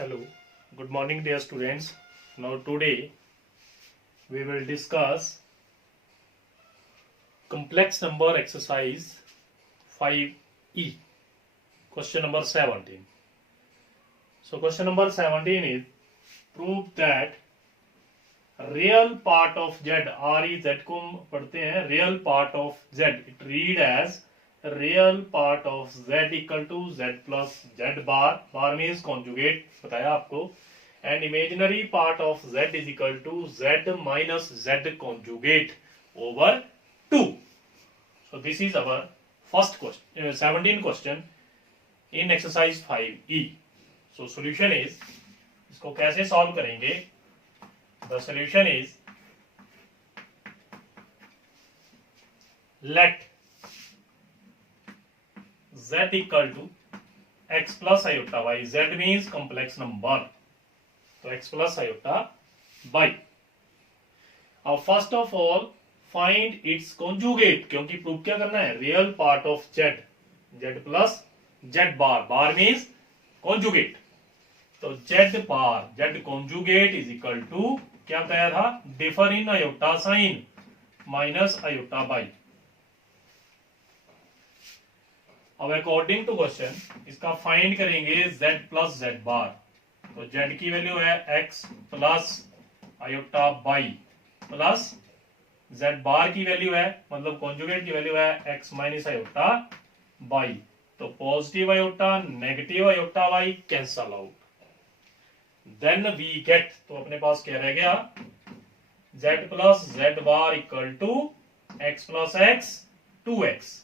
Hello, good morning dear students. Now today we will discuss complex number exercise 5E, question number 17. So question number 17 is prove that real part of z, z को हम पढ़ते हैं real part of z, it read as real part of z equal to z plus z bar, bar means conjugate बताया आपको, and imaginary part of z is equal to z minus z conjugate over 2. So this is our first question, 17 question in exercise 5E. So solution is, इसको कैसे solve करेंगे? The solution is, let z equal to x plus iota y. Z means complex number, तो x plus iota y. Now first of all find its conjugate, क्योंकि prove क्या करना है? Real part of z, z plus z bar, bar means conjugate. तो z bar, z conjugate is equal to क्या बताया था? Differ in iota sign minus iota by. अब according to question इसका फाइंड करेंगे z प्लस z बार. तो z की value है x plus iota by plus z bar की वैल्यू है, मतलब कॉन्जुगेट की वैल्यू है x माइनस आयोटा बाई. तो positive iota negative iota by cancel out. Then we get, तो अपने पास क्या रह गया? z plus z bar equal to x plus x 2x.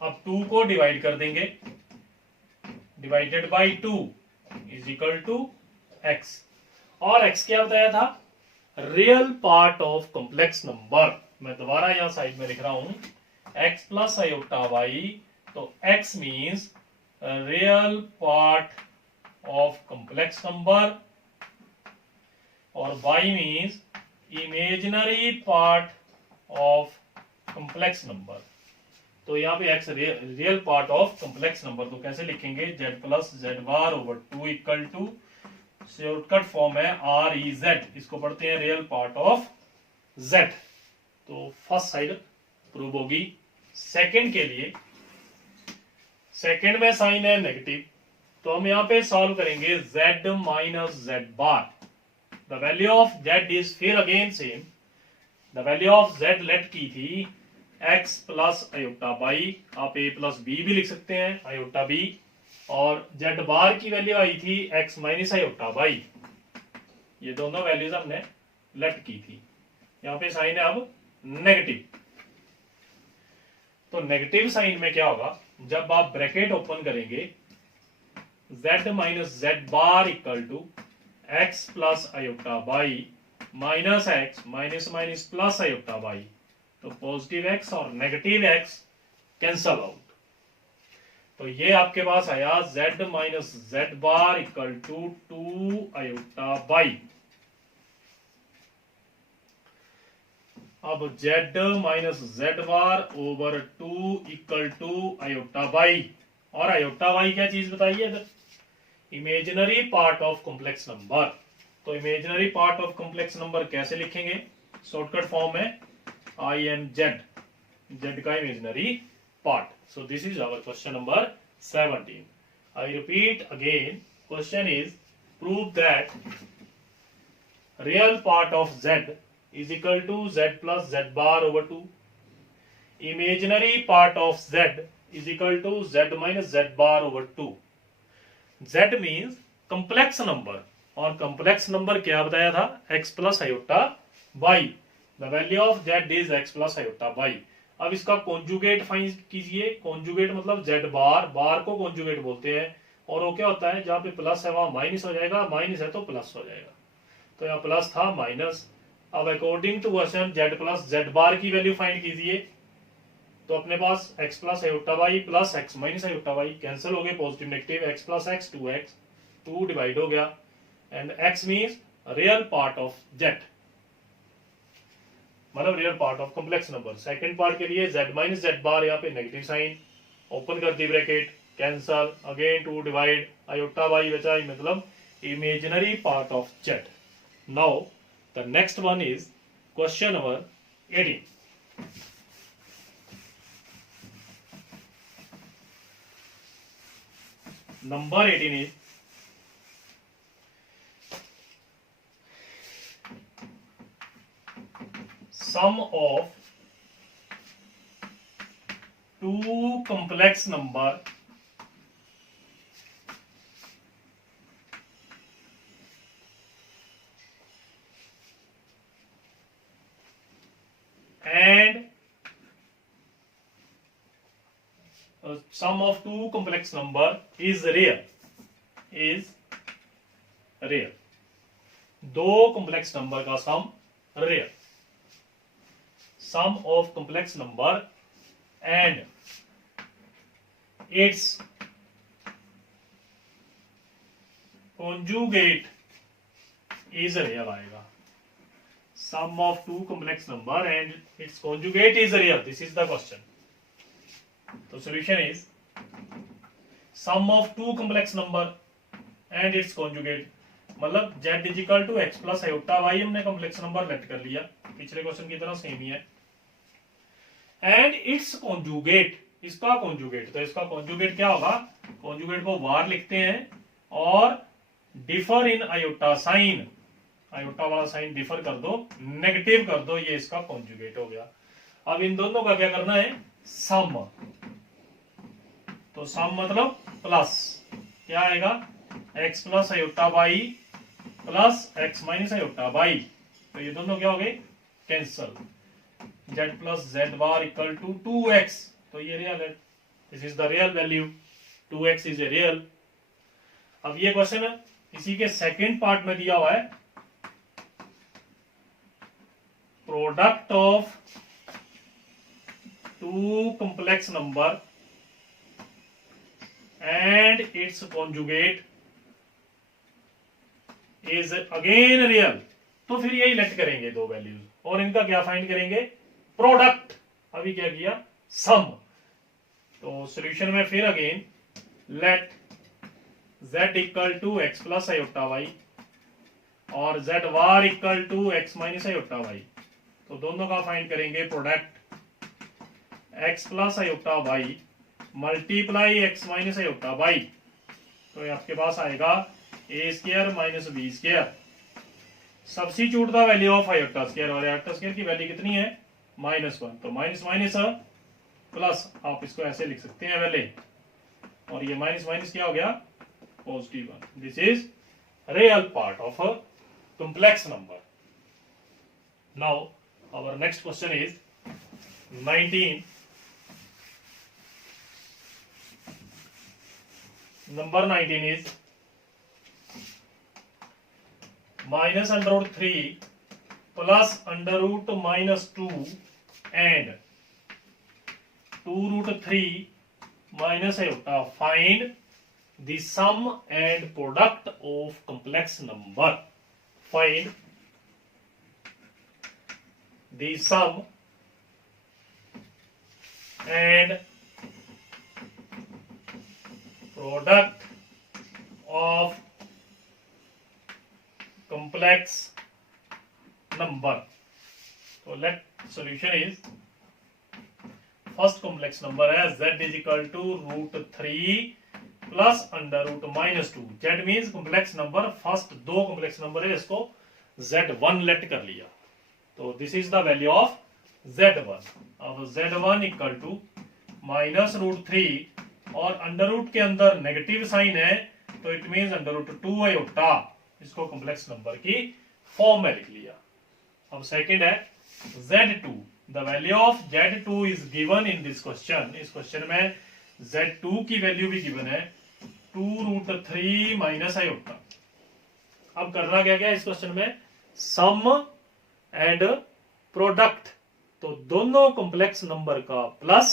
अब 2 को डिवाइड कर देंगे, divided by 2 is equal to x. और x क्या बताया था? Real part of complex number. मैं दोबारा यहां साइड में लिख रहा हूं x प्लस आयोटा y. तो x means real part of complex number और y means imaginary part of complex number. तो यहाँ पे x real part of complex number, तो कैसे लिखेंगे? z plus z bar over 2 equal to, shortcut form है r e z, इसको पढ़ते हैं रियल पार्ट ऑफ z. तो फर्स्ट साइड प्रूव होगी. सेकंड के लिए, सेकंड में साइन है नेगेटिव, तो हम यहाँ पे सॉल्व करेंगे z minus z bar. The value of z is फिर again same. The value of z let की थी x प्लस आयोटा बाई, आप a प्लस b भी लिख सकते हैं, आयोटा b. और z बार की वैल्यू आई थी x माइनस आयोटा बाई. ये दोनों वैल्यूज हमने लेट की थी. यहाँ पे साइन है अब नेगेटिव. तो नेगेटिव साइन में क्या होगा? जब आप ब्रैकेट ओपन करेंगे z minus z bar equal to x plus iota y minus x minus minus plus iota by. तो पॉजिटिव x और नेगेटिव x कैंसल आउट. तो ये आपके पास आया z minus z bar equal to 2 iota by. अब z minus z bar over 2 equal to iota y. और iota y क्या चीज बताइए इधर? Imaginary part of complex number. तो imaginary part of complex number कैसे लिखेंगे? शॉर्टकट फॉर्म है I and z, z का imaginary part. So this is our question number 17. I repeat again. Question is prove that real part of z is equal to z plus z bar over 2. Imaginary part of z is equal to z minus z bar over 2. z means complex number और complex number क्या बताया था? x plus iota y. The value of z is x plus iota y. अब इसका conjugate find कीजिए. Conjugate मतलब z bar, बार को conjugate बोलते हैं. और वो क्या होता है? जहां पे प्लस है वहां माइनस हो जाएगा, माइनस है तो प्लस हो जाएगा. तो यहाँ प्लस था माइनस. अब according to question z plus z bar की वैल्यू फाइंड कीजिए. तो अपने पास x plus iota y plus x minus iota y cancel हो गए, positive negative. x plus x 2x, 2 divide हो गया. And x means real part of z, मतलब real part of complex number. Second part के लिए z minus z बार, यहाँ पे negative sign, open कर दी bracket, cancel, again 2 divide, iota by बचा, मतलब imaginary part of z. Now the next one is question number 18. Number 18 is sum of two complex number and sum of two complex number is real. दो complex number का sum real. Sum of complex number and its conjugate is real आएगा. Sum of two complex number and its conjugate is real. This is the question. तो solution is sum of two complex number and its conjugate, मतलब z is equal to x plus iota y हमने complex number let कर लिया, पिछले question की तरह same ही है. एंड इट्स कॉन्जुगेट, इसका कॉन्जुगेट, तो इसका कॉन्जुगेट क्या होगा, कॉन्जुगेट को वार लिखते हैं और differ in iota sign, iota वाला साइन डिफर कर दो, नेगेटिव कर दो, ये इसका कॉन्जुगेट हो गया. अब इन दोनों का क्या करना है, सम. तो सम मतलब प्लस, क्या आएगा, x plus iota by plus x minus iota by, तो ये दोनों क्या हो गए, cancel. z plus z bar equal to 2x, तो ये रियल है, this is the real value, 2x is a real. अब ये क्वेश्चन है इसी के सेकंड पार्ट में दिया हुआ है, product of two complex number and its conjugate is again real. तो फिर यही लेट करेंगे दो वैल्यूज और इनका क्या फाइंड करेंगे, प्रोडक्ट. अभी क्या किया, सम. तो सॉल्यूशन में फिर again let z equal to x plus iota y और z bar equal to x minus iota y, तो दोनों का फाइंड करेंगे product x plus iota y multiply x minus iota by, तो आपके पास आएगा a square minus b square. Substitute the value of iota square, और आयोटा स्क्वायर की वैल्यू कितनी है, -1, तो माइनस माइनस प्लस, आप इसको ऐसे लिख सकते हैं पहले, और ये माइनस माइनस क्या हो गया, positive 1. This is real part of a complex number. Now our next question is 19. Number 19 is minus under root 3 plus under root minus 2 and 2 root 3 minus iota. Find the sum and product of complex number. Find the sum and product of complex number. So let solution is, first complex number है z is equal to root 3 plus under root minus 2. z means complex number, first दो complex number है, इसको z1 late कर लिया, तो this is the value of z1. अब z1 equal to minus root 3 और under root के अंदर नेगेटिव साइन है, तो it means under root 2 iota, इसको कॉम्प्लेक्स नंबर की फॉर्म में लिख लिया. अब सेकंड है z2. The value of z2 is given in this question. इस क्वेश्चन में z2 की वैल्यू भी गिवन है 2 रूट 3 माइनस आयोटा. अब करना क्या क्या इस क्वेश्चन में, सम एंड प्रोडक्ट, तो दोनों कॉम्प्लेक्स नंबर का प्लस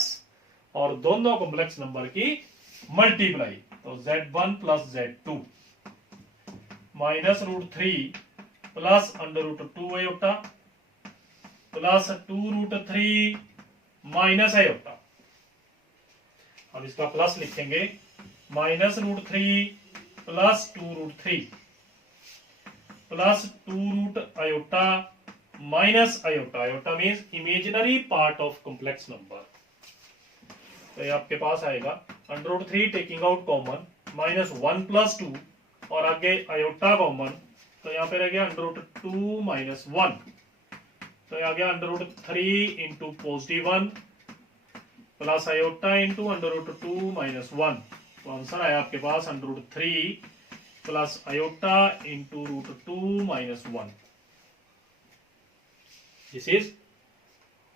और दोनों कॉम्प्लेक्स नंबर की मल्टीप्लाई, तो z1 plus z2 minus root 3 plus under root 2 iota plus 2 root 3 minus iota. अब इसका प्लस लिखेंगे, -√3 plus 2√3 plus 2√i minus iota, iota means imaginary part of complex number. तो ये आपके पास आएगा √3 टेकिंग आउट कॉमन, -1 प्लस 2 और आगे आयोटा कॉमन, तो यहाँ पे रह गया √2 माइनस 1, तो ये आ गया √3 into +1 plus iota into √2 minus 1। तो आंसर आया आपके पास √3 plus iota into √2 minus 1। This is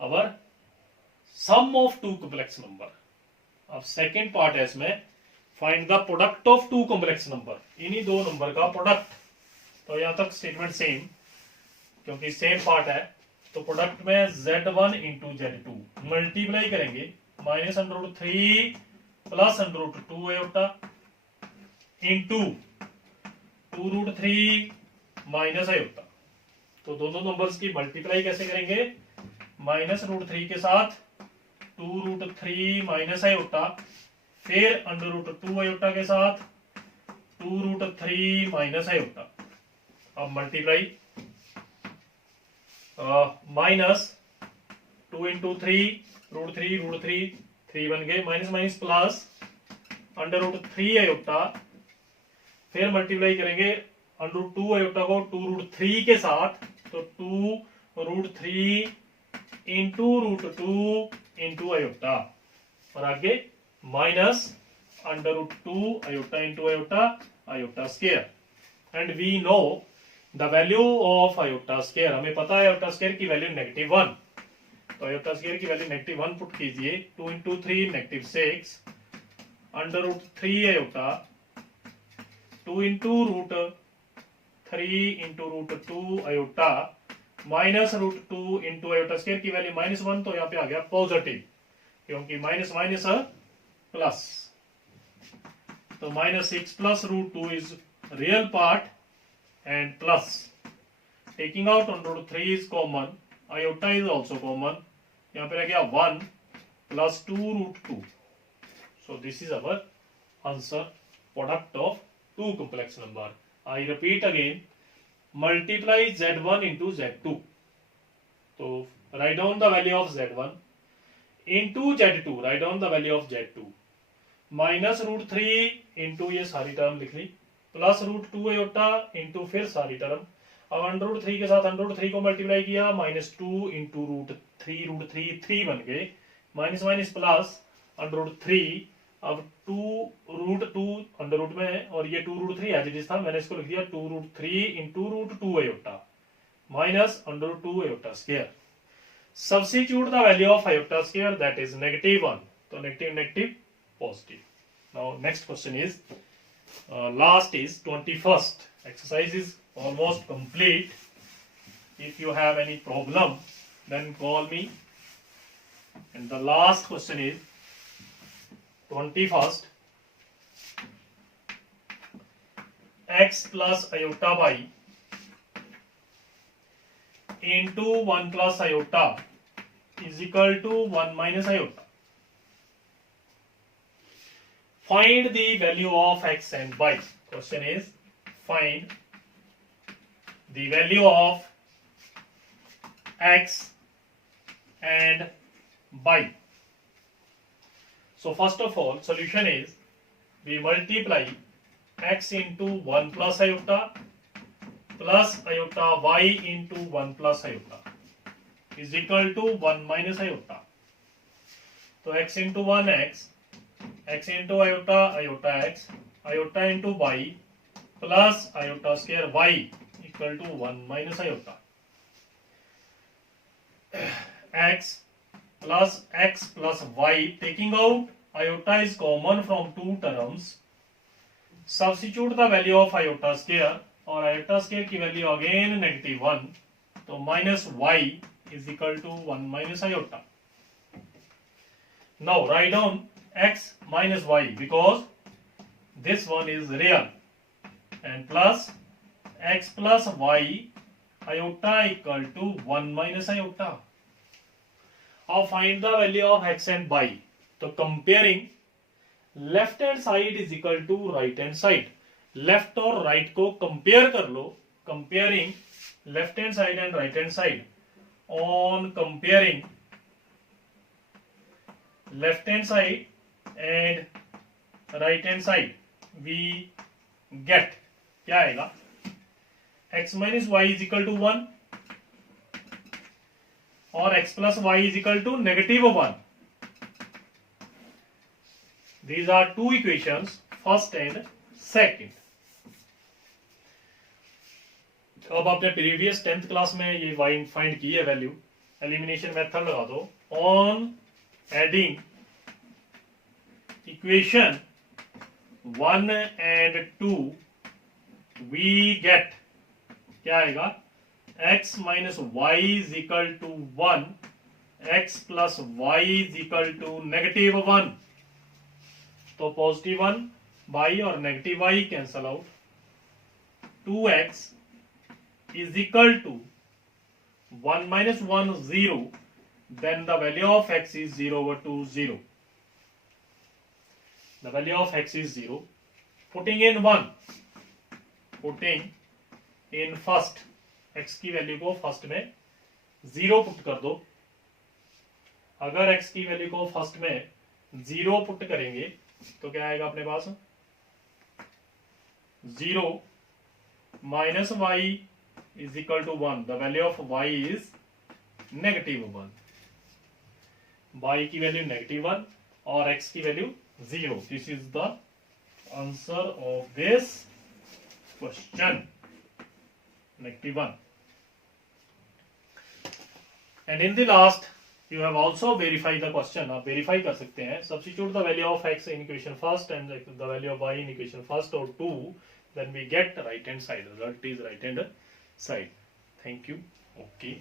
our sum of two complex number. अब सेकेंड पार्ट है इसमें, find the product of two complex number, इन्हीं दो नंबर का प्रोडक्ट। तो यहां तक स्टेटमेंट सेम, क्योंकि सेम पार्ट है, तो प्रोडक्ट में Z1 इंटू Z2 मल्टीप्लाई करेंगे, -√3 plus √2 iota into 2√3 minus iota. तो दोनों नंबर्स की मल्टीप्लाई कैसे करेंगे, -√3 के साथ 2√3 माइनस आयोटा, फिर √2 आयोटा के साथ 2√3 माइनस आयोटा। अब मल्टीप्लाई, -2 इंटू 3 √3 3 बन गए, माइनस माइनस प्लस √3 आयोटा, फिर मल्टीप्लाई करेंगे √2 आयोटा को 2√3 के साथ, तो 2√3 इंटू √2 इंटू आयोटा, और आगे minus √2 iota into iota, iota square. And we know the value of iota square, हमें पता है आयोटा स्क्वायर की वैल्यू -1, तो आयोटा स्क्वायर की वैल्यू -1 पुट कीजिए, 2 into 3 -6 √3 iota, 2 into √3 into √2 iota, minus √2 into iota square की वैल्यू -1, तो यहाँ पे आ गया पॉजिटिव, क्योंकि माइनस माइनस प्लस, तो -6 plus √2 is real part and plus taking out √3 is common, iota is also common, यहाँ पे रह गया 1 plus 2√2। so this is our answer, product of two complex number। I repeat again, multiply Z1 into Z2, so write down the value of Z1 into Z2, write down the value of Z2, -√3 into ये सारी term लिख ली, plus √2 iota into फिर सारी term, अब √3 के साथ √3 को multiply किया, -2 इंटू √3 3 बन गए, माइनस माइनस प्लस √3, अब 2√2 अंडर रूट में है, और ये 2√3 एज इट इज था, मैंने इसको लिख दिया 2√3 into √2 iota minus √2 iota square. Substitute the value of iota square, that is -1, तो negative negative positive. Now next question is last is 21st. Exercise is almost complete. If you have any problem, then call me. And the last question is 21st. X plus iota y into 1 plus iota is equal to 1 minus iota. Find the value of x and y. Question is, find the value of x and y. So first of all, solution is, we multiply x into 1 plus iota plus iota y into 1 plus iota is equal to 1 minus iota. So x into 1 x into iota, iota x, iota into y plus iota square y equal to 1 minus iota. X plus y, taking out iota is common from two terms. Substitute the value of iota square, और iota square की value again -1, तो minus y is equal to 1 minus iota. Now write down x minus y, because this one is real, and plus x plus y iota equal to 1 minus iota. Now find the value of x and y. तो comparing left hand side is equal to right hand side. Left और right को compare कर लो, comparing left hand side and right hand side. On comparing left hand side and right hand side we get क्या आएगा, x minus y is equal to 1 और x plus y is equal to -1। These are two equations, first and second. अब आपने previous 10th class में ये y find की है value, elimination method लगा दो। On adding equation 1 and 2 we get क्या आएगा, x minus y is equal to 1, x plus y is equal to -1। तो पॉजिटिव 1 बाई और negative y cancel out. 2x is equal to 1 minus 1 0, then the value of x is 0/2 0. The value of x is 0. Putting in 1, putting in first, x की value को first में 0 put कर दो। अगर x की value को first में 0 put करेंगे तो क्या आएगा अपने पास, 0 minus y is equal to 1। The value of y is -1। y की वैल्यू -1 और x की value 0। This is the answer of this question, -1। And in the last you have also verified the question. आप verify कर सकते हैं। Substitute the value of x in equation first and the value of y in equation first or 2, then we get right hand side. Result is right hand side. Thank you. Okay.